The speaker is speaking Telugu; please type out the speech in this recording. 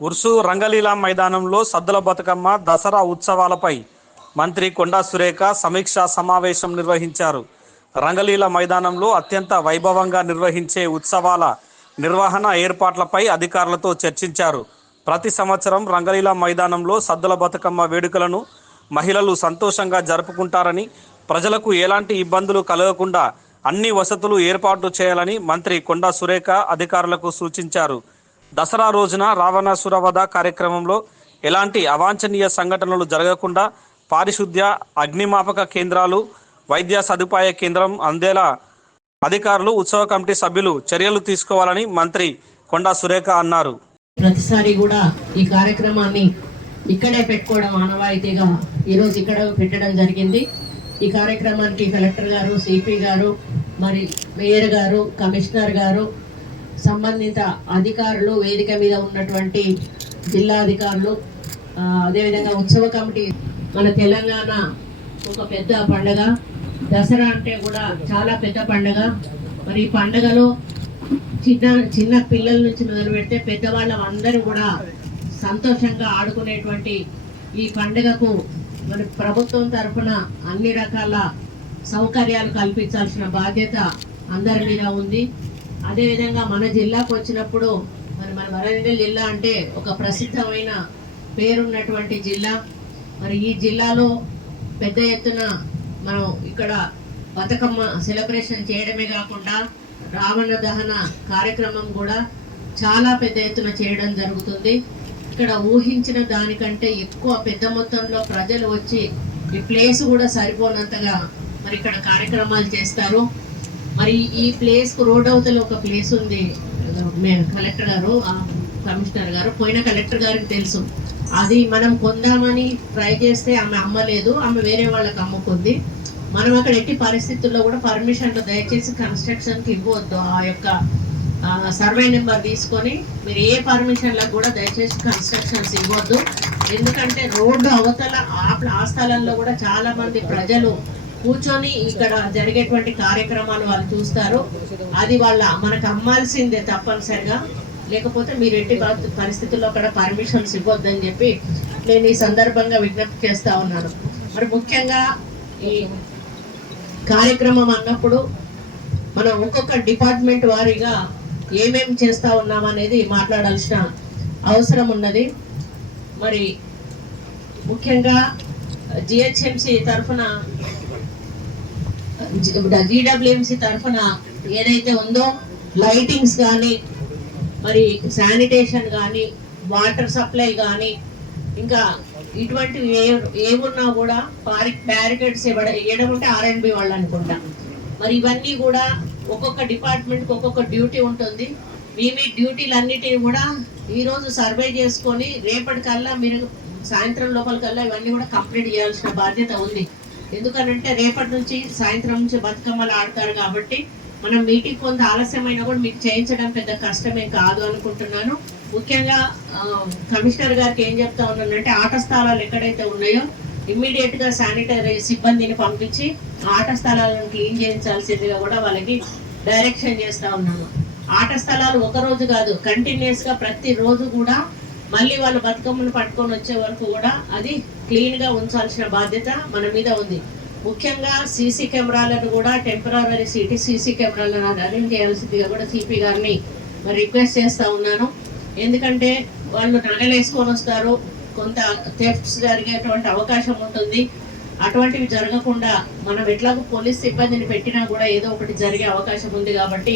ఉర్సు రంగలీలా మైదానంలో సద్దుల బతుకమ్మ దసరా ఉత్సవాలపై మంత్రి కొండా సురేఖ సమీక్షా సమావేశం నిర్వహించారు. రంగలీల మైదానంలో అత్యంత వైభవంగా నిర్వహించే ఉత్సవాల నిర్వహణ ఏర్పాట్లపై అధికారులతో చర్చించారు. ప్రతి సంవత్సరం రంగలీల మైదానంలో సద్దుల బతుకమ్మ వేడుకలను మహిళలు సంతోషంగా జరుపుకుంటారని ప్రజలకు ఎలాంటి ఇబ్బందులు కలగకుండా అన్ని వసతులు ఏర్పాటు చేయాలని మంత్రి కొండా సురేఖ అధికారులకు సూచించారు. దసరా రోజున రావణాసుర వధ కార్యక్రమంలో ఎలాంటి అవాంఛనీయ సంఘటనలు జరగకుండా పారిశుద్ధ్య అగ్నిమాపక కేంద్రాలు వైద్య సదుపాయ కేంద్రం అందేలా అధికారులు ఉత్సవ కమిటీ సభ్యులు చర్యలు తీసుకోవాలని మంత్రి కొండా సురేఖ అన్నారు. ప్రతిసారి కూడా ఈ కార్యక్రమాన్ని ఇక్కడే పెట్టుకోవడం ఆనవాయితీగా ఈరోజు ఇక్కడ పెట్టడం జరిగింది. ఈ కార్యక్రమానికి కలెక్టర్ గారు సిపి గారు మరి మేయర్ గారు కమిషనర్ గారు సంబంధిత అధికారులు వేదిక మీద ఉన్నటువంటి జిల్లా అధికారులు అదేవిధంగా ఉత్సవ కమిటీ మన తెలంగాణ ఒక పెద్ద పండగ. దసరా అంటే కూడా చాలా పెద్ద పండగ. మరి ఈ పండగలో చిన్న చిన్న పిల్లల నుంచి మొదలు పెడితే పెద్దవాళ్ళం అందరూ కూడా సంతోషంగా ఆడుకునేటువంటి ఈ పండుగకు మరి ప్రభుత్వం తరఫున అన్ని రకాల సౌకర్యాలు కల్పించాల్సిన బాధ్యత అందరి మీద ఉంది. అదేవిధంగా మన జిల్లాకు వచ్చినప్పుడు మరి మన వరంగల్ జిల్లా అంటే ఒక ప్రసిద్ధమైన పేరున్నటువంటి జిల్లా. మరి ఈ జిల్లాలో పెద్ద ఎత్తున మనం ఇక్కడ బతుకమ్మ సెలబ్రేషన్ చేయడమే కాకుండా రావణ దహన కార్యక్రమం కూడా చాలా పెద్ద ఎత్తున చేయడం జరుగుతుంది. ఇక్కడ ఊహించిన దానికంటే ఎక్కువ పెద్ద మొత్తంలో ప్రజలు వచ్చి ఈ ప్లేస్ కూడా సరిపోనంతగా మరి ఇక్కడ కార్యక్రమాలు చేస్తారు. మరి ఈ ప్లేస్కు రోడ్ అవతల ఒక ప్లేస్ ఉంది. కలెక్టర్ గారు కమిషనర్ గారు పోయిన కలెక్టర్ గారికి తెలుసు. అది మనం కొందామని ట్రై చేస్తే ఆమె అమ్మలేదు ఆమె వేరే వాళ్ళకి అమ్ముకుంది. మనం అక్కడ ఎట్టి పరిస్థితుల్లో కూడా పర్మిషన్లు దయచేసి కన్స్ట్రక్షన్కి ఇవ్వద్దు. ఆ యొక్క సర్వే నెంబర్ తీసుకొని మీరు ఏ పర్మిషన్లకు కూడా దయచేసి కన్స్ట్రక్షన్స్ ఇవ్వద్దు. ఎందుకంటే రోడ్డు అవతల ఆ స్థలంలో కూడా చాలామంది ప్రజలు కూర్చొని ఇక్కడ జరిగేటువంటి కార్యక్రమాలు వాళ్ళు చూస్తారు. అది వాళ్ళ మనకు అమ్మాల్సిందే తప్పనిసరిగా. లేకపోతే మీరు ఎట్టి పరిస్థితుల్లో అక్కడ పర్మిషన్స్ ఇవ్వద్దని చెప్పి నేను ఈ సందర్భంగా విజ్ఞప్తి చేస్తా ఉన్నాను. మరి ముఖ్యంగా ఈ కార్యక్రమం అన్నప్పుడు మనం ఒక్కొక్క డిపార్ట్మెంట్ వారీగా ఏమేమి చేస్తా ఉన్నాం అనేది మాట్లాడాల్సిన అవసరం ఉన్నది. మరి ముఖ్యంగా జిహెచ్ఎంసి తరఫున జీడబ్ల్యూఎంసి తరఫున ఏదైతే ఉందో లైటింగ్స్ కానీ మరి శానిటేషన్ కానీ వాటర్ సప్లై కానీ ఇంకా ఇటువంటివి ఏ ఏమున్నా కూడా పారి బ్యారికేడ్స్ ఇవ్వడం ఇవ్వడం అంటే ఆర్ఎండ్బి వాళ్ళు అనుకుంటా. మరి ఇవన్నీ కూడా ఒక్కొక్క డిపార్ట్మెంట్కి ఒక్కొక్క డ్యూటీ ఉంటుంది. మీ మీ డ్యూటీలన్నిటిని కూడా ఈరోజు సర్వే చేసుకొని రేపటికల్లా మీరు సాయంత్రం లోపలికల్లా ఇవన్నీ కూడా కంప్లీట్ చేయాల్సిన బాధ్యత ఉంది. ఎందుకనంటే రేపటి నుంచి సాయంత్రం నుంచి బతుకమ్మలు ఆడతారు కాబట్టి మనం మీటింగ్ కొంత ఆలస్యమైనా కూడా మీకు చేయించడం పెద్ద కష్టమేం కాదు అనుకుంటున్నాను. ముఖ్యంగా కమిషనర్ గారికి ఏం చెప్తా ఉన్నానంటే ఆట స్థలాలు ఎక్కడైతే ఉన్నాయో ఇమ్మీడియట్గా శానిటరీ సిబ్బందిని పంపించి ఆట స్థలాలను క్లీన్ చేయించాల్సిందిగా కూడా వాళ్ళకి డైరెక్షన్ చేస్తూ ఉన్నాను. ఆట స్థలాలు ఒకరోజు కాదు కంటిన్యూస్గా ప్రతిరోజు కూడా మళ్ళీ వాళ్ళు బతుకమ్మను పట్టుకొని వచ్చే వరకు కూడా అది క్లీన్గా ఉంచాల్సిన బాధ్యత మన మీద ఉంది. ముఖ్యంగా సీసీ కెమెరాలను కూడా టెంపరీ సిటీ సీసీ కెమెరాలను అరేంజ్ చేయాల్సిందిగా కూడా సిపి గారిని మరి రిక్వెస్ట్ చేస్తూ ఉన్నాను. ఎందుకంటే వాళ్ళు నగలేసుకొని వస్తారు. కొంత థెఫ్ట్స్ జరిగేటువంటి అవకాశం ఉంటుంది. అటువంటివి జరగకుండా మనం ఎట్లాగో పోలీస్ సిబ్బందిని పెట్టినా కూడా ఏదో ఒకటి జరిగే అవకాశం ఉంది కాబట్టి